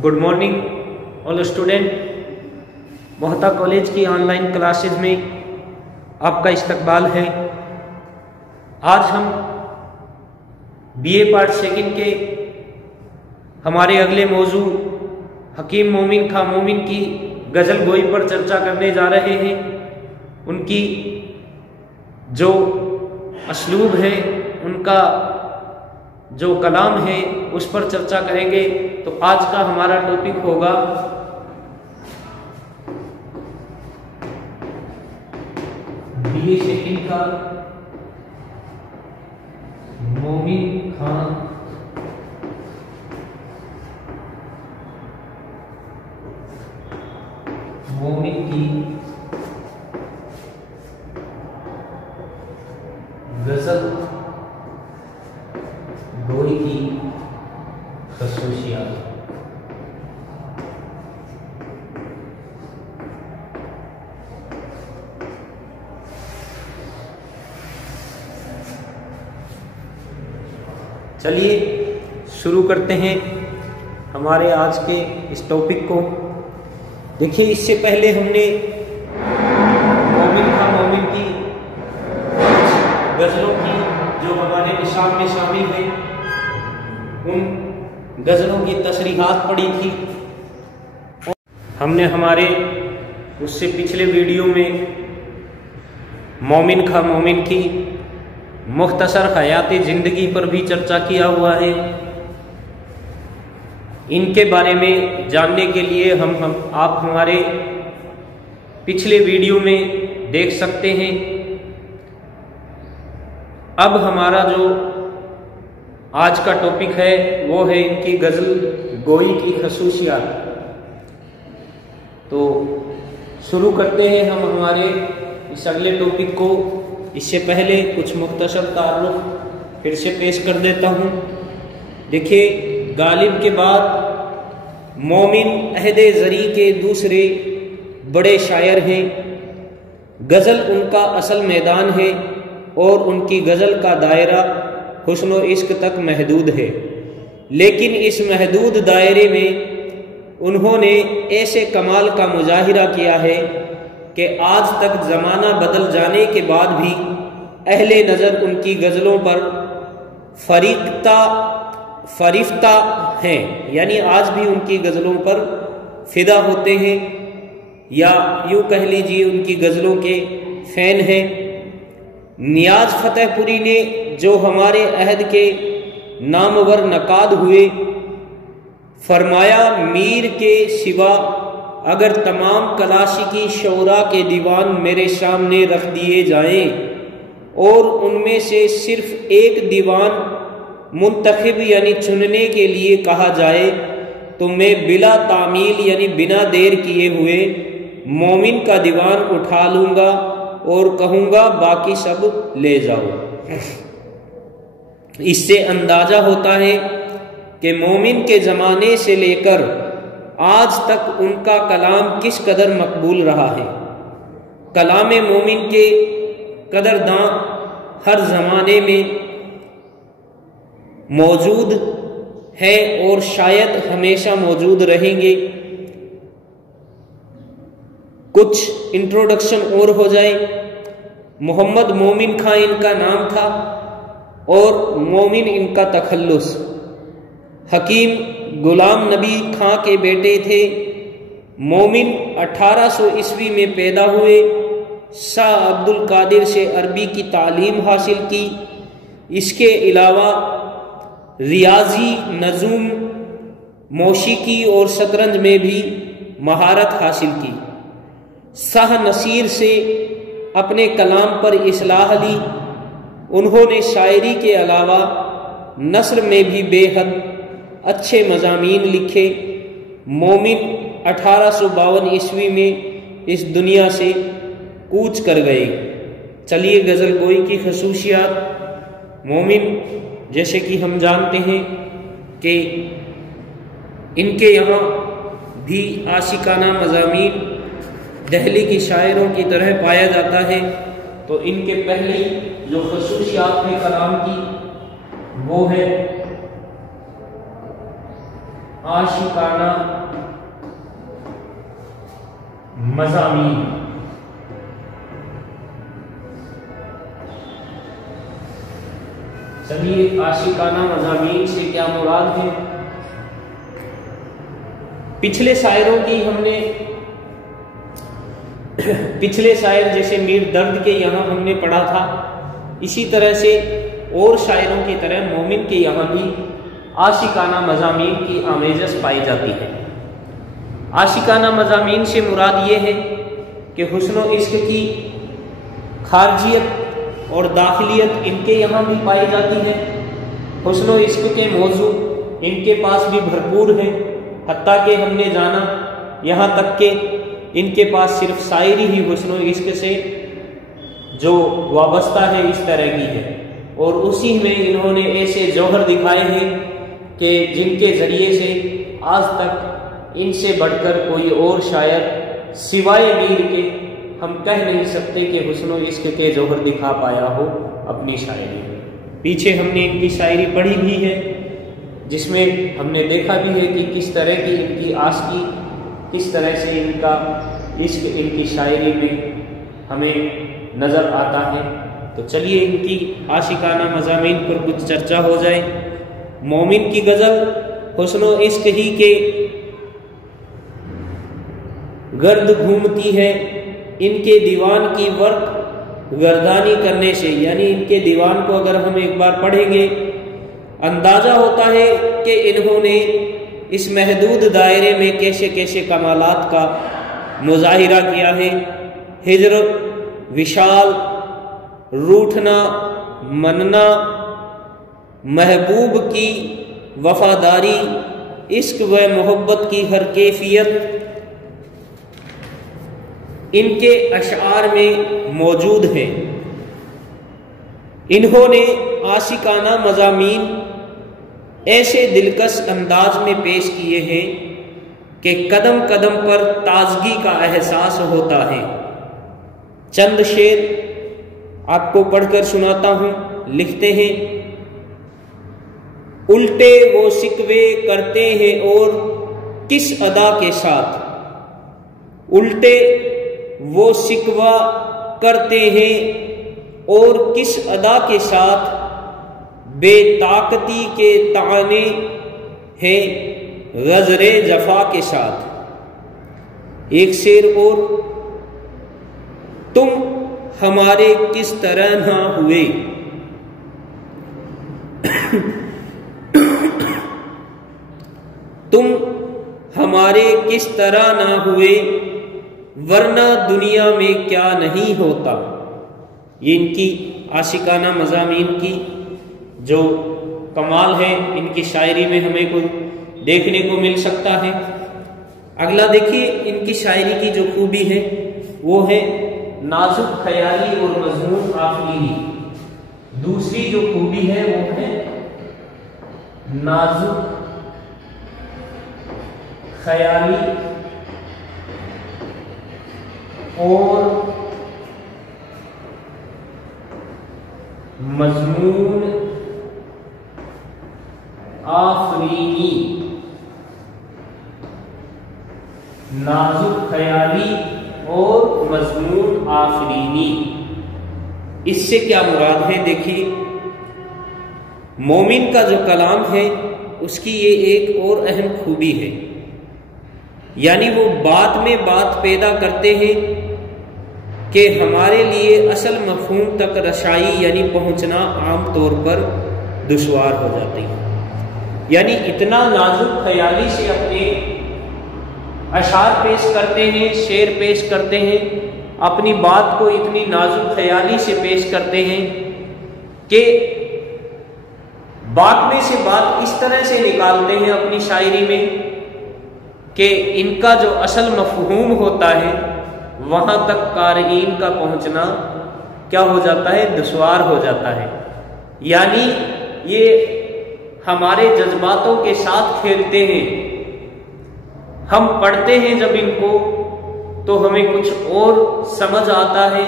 Good morning all student. Mohta college की online classes में आपका इस्तकबाल है। आज हम बीए पार्ट सेकंड के हमारे अगले मौजू हकीम मोमिन खां मोमिन की गज़ल गोई पर चर्चा करने जा रहे हैं। उनकी जो असलूब है, उनका जो कलाम है, उस पर चर्चा करेंगे। तो आज का हमारा टॉपिक होगा बीए सेकंड का मोमिन खां मोमिन की गज़ल गोई की खसूसियात। चलिए शुरू करते हैं हमारे आज के इस टॉपिक को। देखिए, इससे पहले हमने मोमिन खां मोमिन की गज़लों की जो हमारे निशान में शामिल है, उन गज़लों की तशरीहात पढ़ी थी। हमने हमारे उससे पिछले वीडियो में मोमिन खां मोमिन की मुख्तसर हयाती ज़िंदगी पर भी चर्चा किया हुआ है। इनके बारे में जानने के लिए आप हमारे पिछले वीडियो में देख सकते हैं। अब हमारा जो आज का टॉपिक है वो है इनकी गज़ल गोई की खसूसियात। तो शुरू करते हैं हम हमारे इस अगले टॉपिक को। इससे पहले कुछ मुख्तसर तारुफ फिर से पेश कर देता हूँ। देखिए, गालिब के बाद मोमिन अहदे ज़री के दूसरे बड़े शायर हैं। गज़ल उनका असल मैदान है और उनकी गज़ल का दायरा हुस्न व इश्क तक महदूद है। लेकिन इस महदूद दायरे में उन्होंने ऐसे कमाल का मुजाहिरा किया है कि आज तक ज़माना बदल जाने के बाद भी अहले नज़र उनकी गज़लों पर फरिफ्ता हैं, यानी आज भी उनकी गज़लों पर फिदा होते हैं, या यूँ कह लीजिए उनकी गज़लों के फ़ैन हैं। नियाज फतेहपुरी ने जो हमारे अहद के नामवर नकाद हुए, फरमाया मीर के सिवा अगर तमाम क्लासिकी शौरा के दीवान मेरे सामने रख दिए जाएं और उनमें से सिर्फ एक दीवान मुंतखब यानी चुनने के लिए कहा जाए, तो मैं बिला तामील यानी बिना देर किए हुए मोमिन का दीवान उठा लूँगा और कहूँगा बाकी सब ले जाओ। इससे अंदाज़ा होता है कि मोमिन के ज़माने से लेकर आज तक उनका कलाम किस कदर मकबूल रहा है। कलाम मोमिन के कदरदां हर ज़माने में मौजूद हैं और शायद हमेशा मौजूद रहेंगे। कुछ इंट्रोडक्शन और हो जाए। मोहम्मद मोमिन खां इनका नाम था और मोमिन इनका तखल्लुस। हकीम गुलाम नबी खां के बेटे थे। मोमिन 1800 ईस्वी में पैदा हुए। शाह अब्दुल कादिर से अरबी की तालीम हासिल की। इसके अलावा रियाजी, नज़ूम, मौसीकी और शतरंज में भी महारत हासिल की। शाह नसीर से अपने कलाम पर इस्लाह ली। उन्होंने शायरी के अलावा नस्र में भी बेहद अच्छे मज़ामीन लिखे। मोमिन 1852 ईस्वी में इस दुनिया से कूच कर गए। चलिए, गज़ल गोई की खसूसियात। मोमिन, जैसे कि हम जानते हैं कि इनके यहाँ भी आशिकाना मज़ामीन दहली की शायरों की तरह पाया जाता है। तो इनके पहली जो खसूसियात है कलाम की, वो है आशिकाना मज़ामीन। चलिए, आशिकाना मज़ामीन से क्या मुराद है? पिछले शायरों की हमने पिछले शायर जैसे मीर दर्द के यहाँ हमने पढ़ा था, इसी तरह से और शायरों की तरह मोमिन के यहाँ भी आशिकाना मज़ामीन की आमेज़श पाई जाती है। आशिकाना मज़ामीन से मुराद ये है कि हुस्न व इश्क की खारजियत और दाखिलियत इनके यहाँ भी पाई जाती है। हुस्न व इश्क के मौजू इनके पास भी भरपूर हैं, हत्ता कि हमने जाना यहाँ तक कि इनके पास सिर्फ शायरी ही हुस्न व इश्क से जो वाबस्ता है इस तरह की है, और उसी में इन्होंने ऐसे जौहर दिखाए हैं कि जिनके ज़रिए से आज तक इनसे बढ़कर कोई और शायर सिवाय मीर के हम कह नहीं सकते कि हुस्न व इश्क के जौहर दिखा पाया हो अपनी शायरी में। पीछे हमने इनकी शायरी पढ़ी भी है, जिसमें हमने देखा भी है कि किस तरह की इनकी आशिकी, किस तरह से इनका इश्क इनकी शायरी में हमें नज़र आता है। तो चलिए इनकी आशिकाना मज़ामीन पर कुछ चर्चा हो जाए। मोमिन की गज़ल हुस्न व इश्क ही के गर्द घूमती है, इनके दीवान की वर्क गर्दानी करने से, यानी इनके दीवान को अगर हम एक बार पढ़ेंगे अंदाज़ा होता है कि इन्होंने इस महदूद दायरे में कैसे कैसे कमालात का मुजाहिरा किया है। हिजर, विशाल, रूठना, मनना, महबूब की वफादारी, इश्क व मोहब्बत की हर कैफियत इनके अशआर में मौजूद है। इन्होंने आशिकाना मज़ामीन ऐसे दिलकश अंदाज में पेश किए हैं कि कदम कदम पर ताजगी का एहसास होता है। चंद शेर आपको पढ़कर सुनाता हूं। लिखते हैं, उल्टे वो शिकवे करते हैं और किस अदा के साथ, उल्टे वो शिकवा करते हैं और किस अदा के साथ, बेताकती के ताने हैं गजरे जफा के साथ। एक शेर और, तुम हमारे किस तरह ना हुए, तुम हमारे किस तरह ना हुए, वरना दुनिया में क्या नहीं होता। ये इनकी आशिकाना मज़ामीन की जो कमाल है इनकी शायरी में हमें को देखने को मिल सकता है। अगला देखिए, इनकी शायरी की जो खूबी है वो है नाजुक ख्याली और मजमून आफरीनी। दूसरी जो खूबी है वो है नाजुक ख्याली और मजमून आफरीनी। नाजुक ख्याली और मजमून आफरीनी, इससे क्या मुराद है? देखिए, मोमिन का जो कलाम है उसकी ये एक और अहम खूबी है, यानी वो बात में बात पैदा करते हैं कि हमारे लिए असल मफहूम तक रसाई यानी पहुंचना आम तौर पर दुश्वार हो जाती है। यानी इतना नाजुक ख्याली से अपने अशार पेश करते हैं, शेर पेश करते हैं, अपनी बात को इतनी नाजुक ख्याली से पेश करते हैं कि बात में से बात इस तरह से निकालते हैं अपनी शायरी में कि इनका जो असल मफहूम होता है वहां तक क़ारीन का पहुंचना क्या हो जाता है? दुश्वार हो जाता है। यानी ये हमारे जज्बातों के साथ खेलते हैं। हम पढ़ते हैं जब इनको तो हमें कुछ और समझ आता है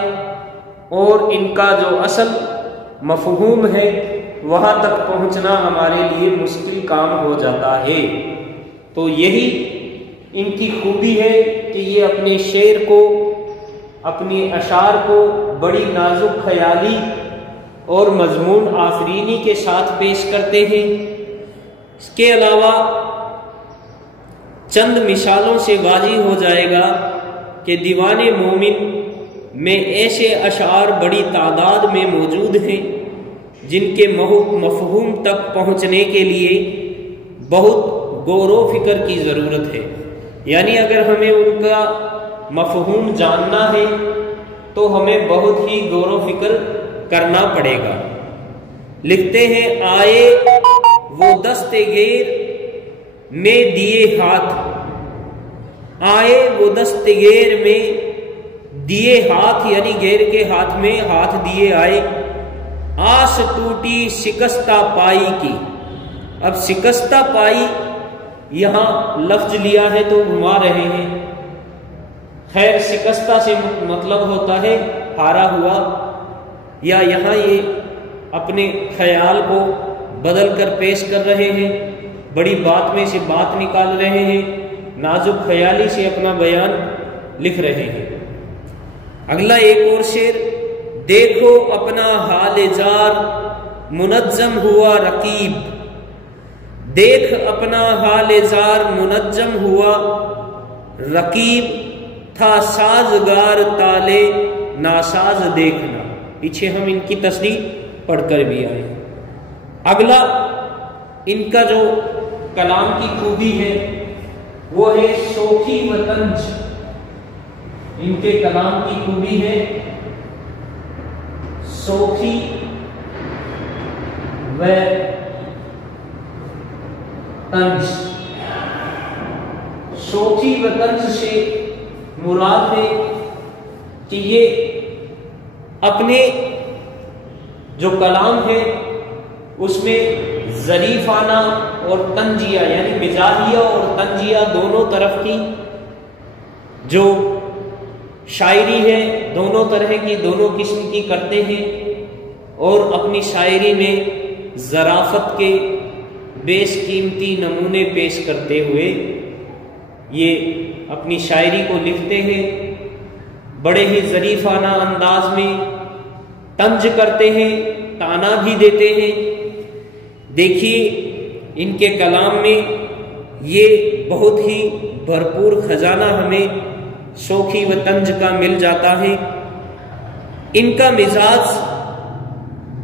और इनका जो असल मफहूम है वहां तक पहुंचना हमारे लिए मुश्किल काम हो जाता है। तो यही इनकी खूबी है कि ये अपने शेर को, अपने अशार को बड़ी नाजुक ख्याली और मजमून आफरीनी के साथ पेश करते हैं। इसके अलावा चंद मिसालों से वाज़ी हो जाएगा कि दीवाने मोमिन में ऐसे अशार बड़ी तादाद में मौजूद हैं जिनके मफहूम तक पहुँचने के लिए बहुत गौर व फिक्र की ज़रूरत है। यानी अगर हमें उनका मफहूम जानना है तो हमें बहुत ही गौर व फिक्र करना पड़ेगा। लिखते हैं, आए वो दस्ते गेर में दिए हाथ, आए वो दस्ते गेर में दिए हाथ, यानी गेर के हाथ में हाथ दिए आए। आस टूटी शिकस्ता पाई की। अब शिकस्ता पाई यहां लफ्ज लिया है तो घुमा रहे हैं। खैर, शिकस्ता से मतलब होता है हारा हुआ, या यहां ये अपने ख्याल को बदल कर पेश कर रहे हैं, बड़ी बात में से बात निकाल रहे हैं, नाजुक ख्याली से अपना बयान लिख रहे हैं। अगला एक और शेर, देखो अपना हाल जार मुनज्जम हुआ रकीब, देख अपना हाल जार मुनज्जम हुआ रकीब, था साजगार ताले नासाज देखना। पीछे हम इनकी तस्रीह पढ़कर भी आए। अगला इनका जो कलाम की खूबी है वो है शोखी व तंज। इनके कलाम की खूबी है शोखी व तंज। शोखी व तंज से मुराद है कि ये अपने जो कलाम है उसमें ज़रीफ़ाना और तंजिया, यानी मिजाहिया और तंजिया दोनों तरफ की जो शायरी है, दोनों तरह की, दोनों किस्म की करते हैं। और अपनी शायरी में ज़राफ़त के बेशकीमती नमूने पेश करते हुए ये अपनी शायरी को लिखते हैं। बड़े ही ज़रीफ़ाना अंदाज में तंज करते हैं, ताना भी देते हैं। देखिए इनके कलाम में ये बहुत ही भरपूर खजाना हमें शोखी व तंज का मिल जाता है। इनका मिजाज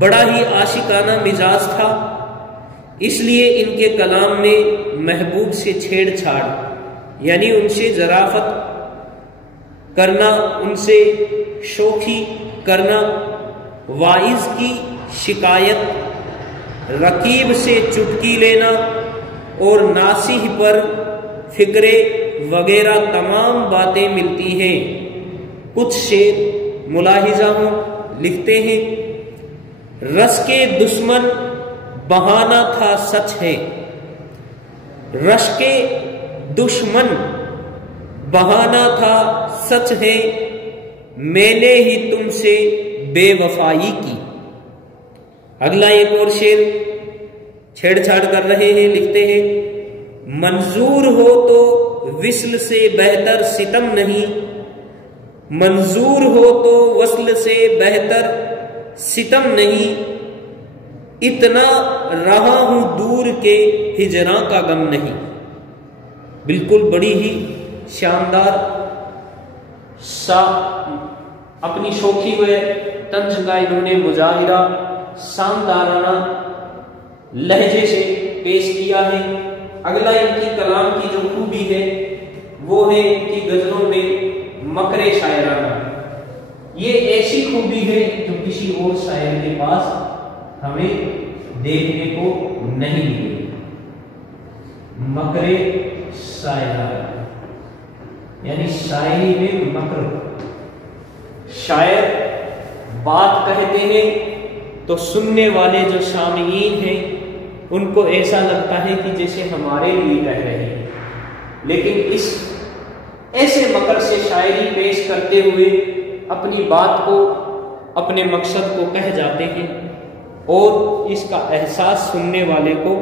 बड़ा ही आशिकाना मिजाज था, इसलिए इनके कलाम में महबूब से छेड़छाड़, यानी उनसे ज़राफ़त करना, उनसे शोखी करना, वाइज की शिकायत, रकीब से चुटकी लेना और नासिह पर फिक्रे वगैरह तमाम बातें मिलती हैं। कुछ शेर मुलाहिजा हो, लिखते हैं, रस के दुश्मन बहाना था सच है, रश के दुश्मन बहाना था सच है, मैंने ही तुमसे बेवफाई की। अगला एक और शेर छेड़छाड़ कर रहे हैं, लिखते हैं, मंजूर हो तो विस्ल से बेहतर सितम नहीं, मंजूर हो तो वस्ल से बेहतर सितम नहीं, इतना रहा हूं दूर के हिजरां का गम नहीं। बिल्कुल बड़ी ही शानदार सा अपनी शोखी हुए तंज का इन्होंने मुजाहिरा शानदाराना लहजे से पेश किया है। अगला इनकी कलाम की जो खूबी है वो है इनकी गजलों में मकरे शायराना। ये ऐसी खूबी है जो किसी और शायर के पास हमें देखने को नहीं मिली। मकरे शायराना यानी शायरी में मकर। शायर बात कहते हैं तो सुनने वाले जो शामीन हैं उनको ऐसा लगता है कि जैसे हमारे लिए कह रहे हैं, लेकिन इस ऐसे मकर से शायरी पेश करते हुए अपनी बात को, अपने मकसद को कह जाते हैं और इसका एहसास सुनने वाले को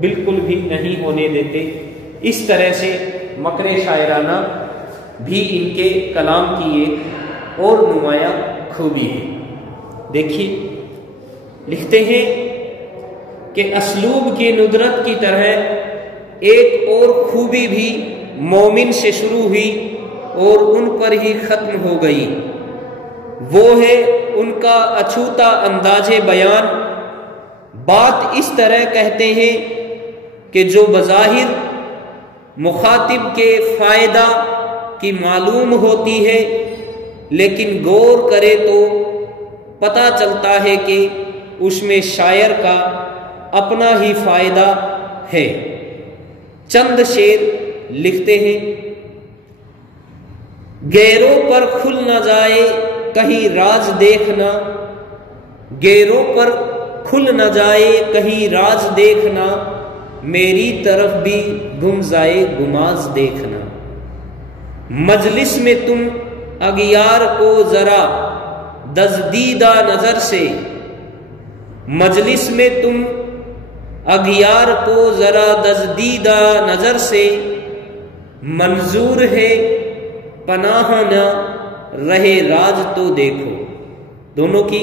बिल्कुल भी नहीं होने देते। इस तरह से मकरे शायराना भी इनके कलाम की एक और नुमाया खूबी है। देखिए, लिखते हैं कि असलूब की नुदरत की तरह एक और खूबी भी मोमिन से शुरू हुई और उन पर ही खत्म हो गई। वो है उनका अछूता अंदाजे बयान। बात इस तरह कहते हैं कि जो बज़ाहिर मुखातिब के फायदा की मालूम होती है, लेकिन गौर करे तो पता चलता है कि उसमें शायर का अपना ही फायदा है। चंद शेर लिखते हैं। गैरों पर खुल न जाए कहीं राज देखना, गैरों पर खुल न जाए कहीं राज देखना, मेरी तरफ भी गुम जाए गुमाज देखना। मजलिस में तुम अगियार को जरा दजदीदा नजर से, मजलिस में तुम अगियार को जरा दजदीदा नजर से, मंजूर है पनाह न रहे राज तो देखो। दोनों की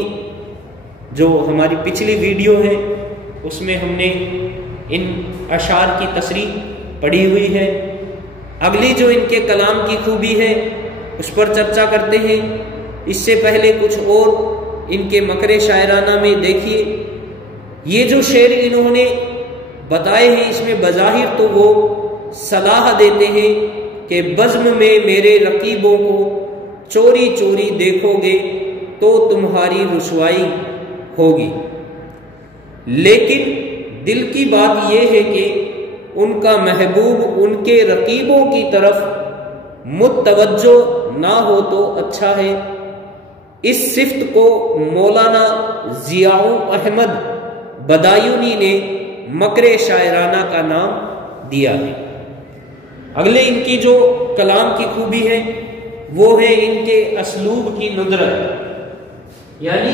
जो हमारी पिछली वीडियो है उसमें हमने इन अशार की तशरीह पढ़ी हुई है। अगली जो इनके कलाम की खूबी है उस पर चर्चा करते हैं। इससे पहले कुछ और इनके मकरे शायराना में देखिए, ये जो शेर इन्होंने बताए हैं इसमें बज़ाहिर तो वो सलाह देते हैं कि बज़्म में मेरे रकीबों को चोरी चोरी देखोगे तो तुम्हारी रुसवाई होगी। लेकिन दिल की बात यह है कि उनका महबूब उनके रकीबों की तरफ मुतवज्जो ना हो तो अच्छा है। इस सिफ्त को मौलाना ज़ियाउल अहमद बदायूनी ने मकरे शायराना का नाम दिया है। अगले इनकी जो कलाम की खूबी है वो है इनके असलूब की नुदरत, यानी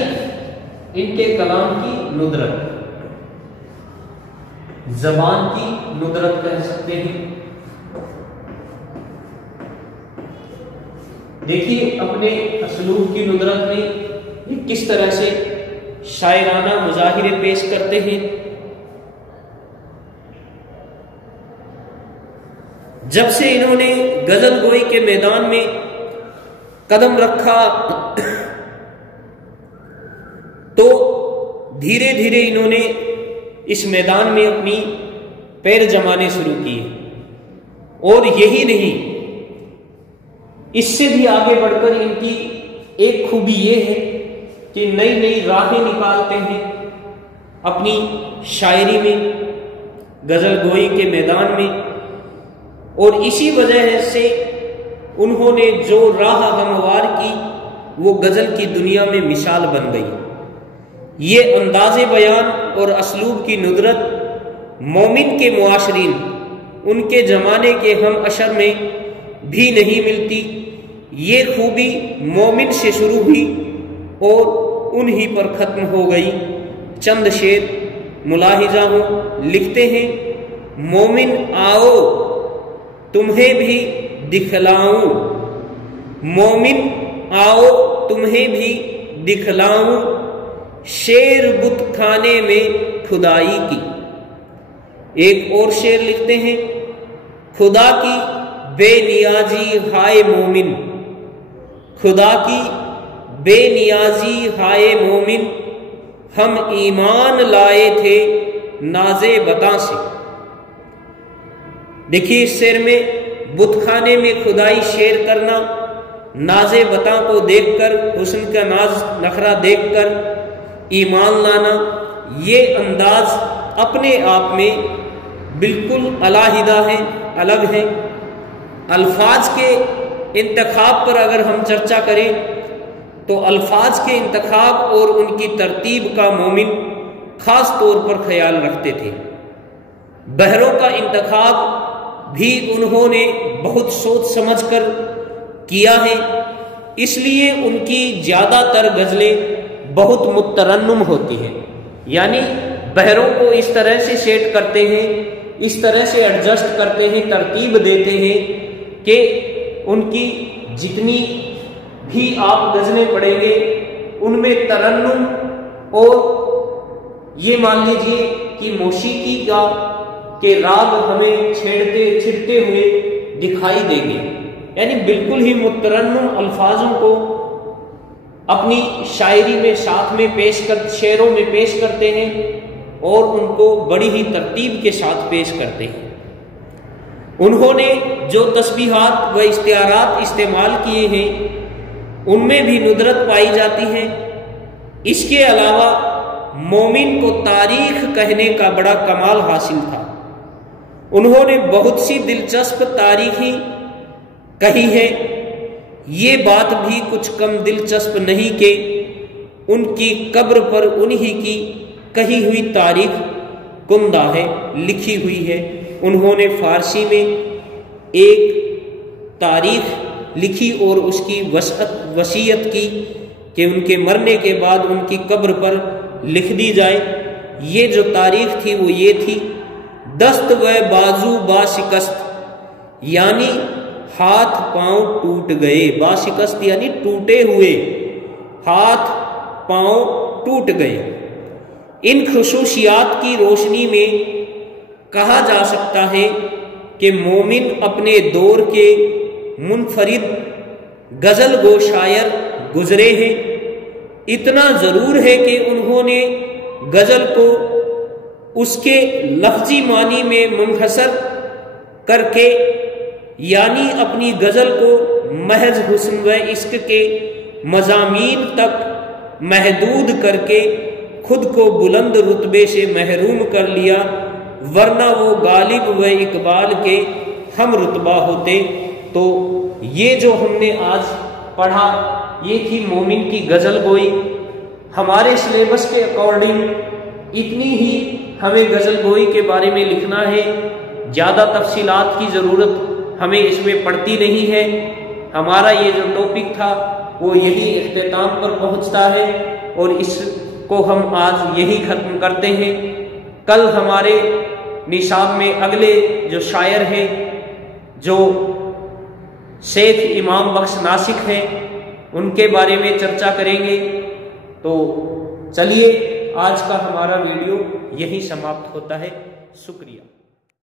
इनके कलाम की नुदरत, जबान की नुदरत कह सकते हैं। देखिए अपने असलूब की नुदरत में ये किस तरह से शायराना मुजाहिरे पेश करते हैं। जब से इन्होंने गजल गोई के मैदान में कदम रखा तो धीरे धीरे इन्होंने इस मैदान में अपनी पैर जमाने शुरू किए। और यही नहीं, इससे भी आगे बढ़कर इनकी एक खूबी ये है कि नई नई राहें निकालते हैं अपनी शायरी में, गजल गोई के मैदान में। और इसी वजह से उन्होंने जो राह हमवार की वो गजल की दुनिया में मिसाल बन गई। ये अंदाज़े बयान और असलूब की नुदरत मोमिन के मुआशरीन उनके ज़माने के हम अशर में भी नहीं मिलती। ये खूबी मोमिन से शुरू हुई और उन्हीं पर ख़त्म हो गई। चंद शेर मुलाहिजा हो, लिखते हैं। मोमिन आओ तुम्हें भी दिखलाऊं, मोमिन आओ तुम्हें भी दिखलाऊं, शेर बुत खाने में खुदाई की। एक और शेर लिखते हैं। खुदा की बेनियाजी हाय मोमिन, खुदा की बेनियाजी हाय मोमिन, हम ईमान लाए थे नाजे बता से। देखिए इस शेर में बुतखाने में खुदाई शेर करना, नाजे बता को देखकर, हुस्न का नाज नखरा देखकर ईमान लाना, ये अंदाज अपने आप में बिल्कुल अलाहिदा है, अलग है। अल्फाज के इंतखाब पर अगर हम चर्चा करें तो अल्फाज के इंतखाब और उनकी तरतीब का मोमिन खास तौर पर ख्याल रखते थे। बहरों का इंतखाब भी उन्होंने बहुत सोच समझकर किया है, इसलिए उनकी ज़्यादातर गज़लें बहुत मुतरन्नुम होती हैं। यानी बहरों को इस तरह से सेट करते हैं इस तरह से एडजस्ट करते हैं, तरतीब देते हैं कि उनकी जितनी भी आप गज़लें पढ़ेंगे उनमें तरन्नुम और ये मान लीजिए कि मौसीकी का के राग हमें छिड़ते हुए दिखाई देंगे। यानी बिल्कुल ही मुतरन्नुम अल्फाजों को अपनी शायरी में साथ में शेरों में पेश करते हैं और उनको बड़ी ही तरतीब के साथ पेश करते हैं। उन्होंने जो तस्बीहात व इस्तिआरात इस्तेमाल किए हैं उनमें भी नुदरत पाई जाती है। इसके अलावा मोमिन को तारीख कहने का बड़ा कमाल हासिल था। उन्होंने बहुत सी दिलचस्प तारीखी कही है। ये बात भी कुछ कम दिलचस्प नहीं कि उनकी कब्र पर उन्हीं की कही हुई तारीख कुंदा है, लिखी हुई है। उन्होंने फारसी में एक तारीख लिखी और उसकी वसीयत की कि उनके मरने के बाद उनकी कब्र पर लिख दी जाए। ये जो तारीख थी वो ये थी, दस्त व बाजू बाशिकस्त, यानी हाथ पांव टूट गए। बाशिकस्त यानी टूटे हुए, हाथ पांव टूट गए। इन खुसूसियात की रोशनी में कहा जा सकता है कि मोमिन अपने दौर के मुनफरिद गजल गो शायर गुजरे हैं। इतना जरूर है कि उन्होंने गजल को उसके लफ्जी मानी में मुनहसर करके, यानी अपनी गजल को महज हुस्न व इश्क के मज़ामीन तक महदूद करके खुद को बुलंद रुतबे से महरूम कर लिया, वरना वो गालिब व इकबाल के हम रुतबा होते। तो ये जो हमने आज पढ़ा ये थी मोमिन की गजल गोई। हमारे सिलेबस के अकॉर्डिंग इतनी ही हमें गजल गोई के बारे में लिखना है, ज़्यादा तफसीलात की ज़रूरत हमें इसमें पड़ती नहीं है। हमारा ये जो टॉपिक था वो यही इख्तिताम पर पहुंचता है और इसको हम आज यही ख़त्म करते हैं। कल हमारे निशाब में अगले जो शायर हैं, जो शेख इमाम बख्श नासिक हैं, उनके बारे में चर्चा करेंगे। तो चलिए आज का हमारा वीडियो यही समाप्त होता है। शुक्रिया।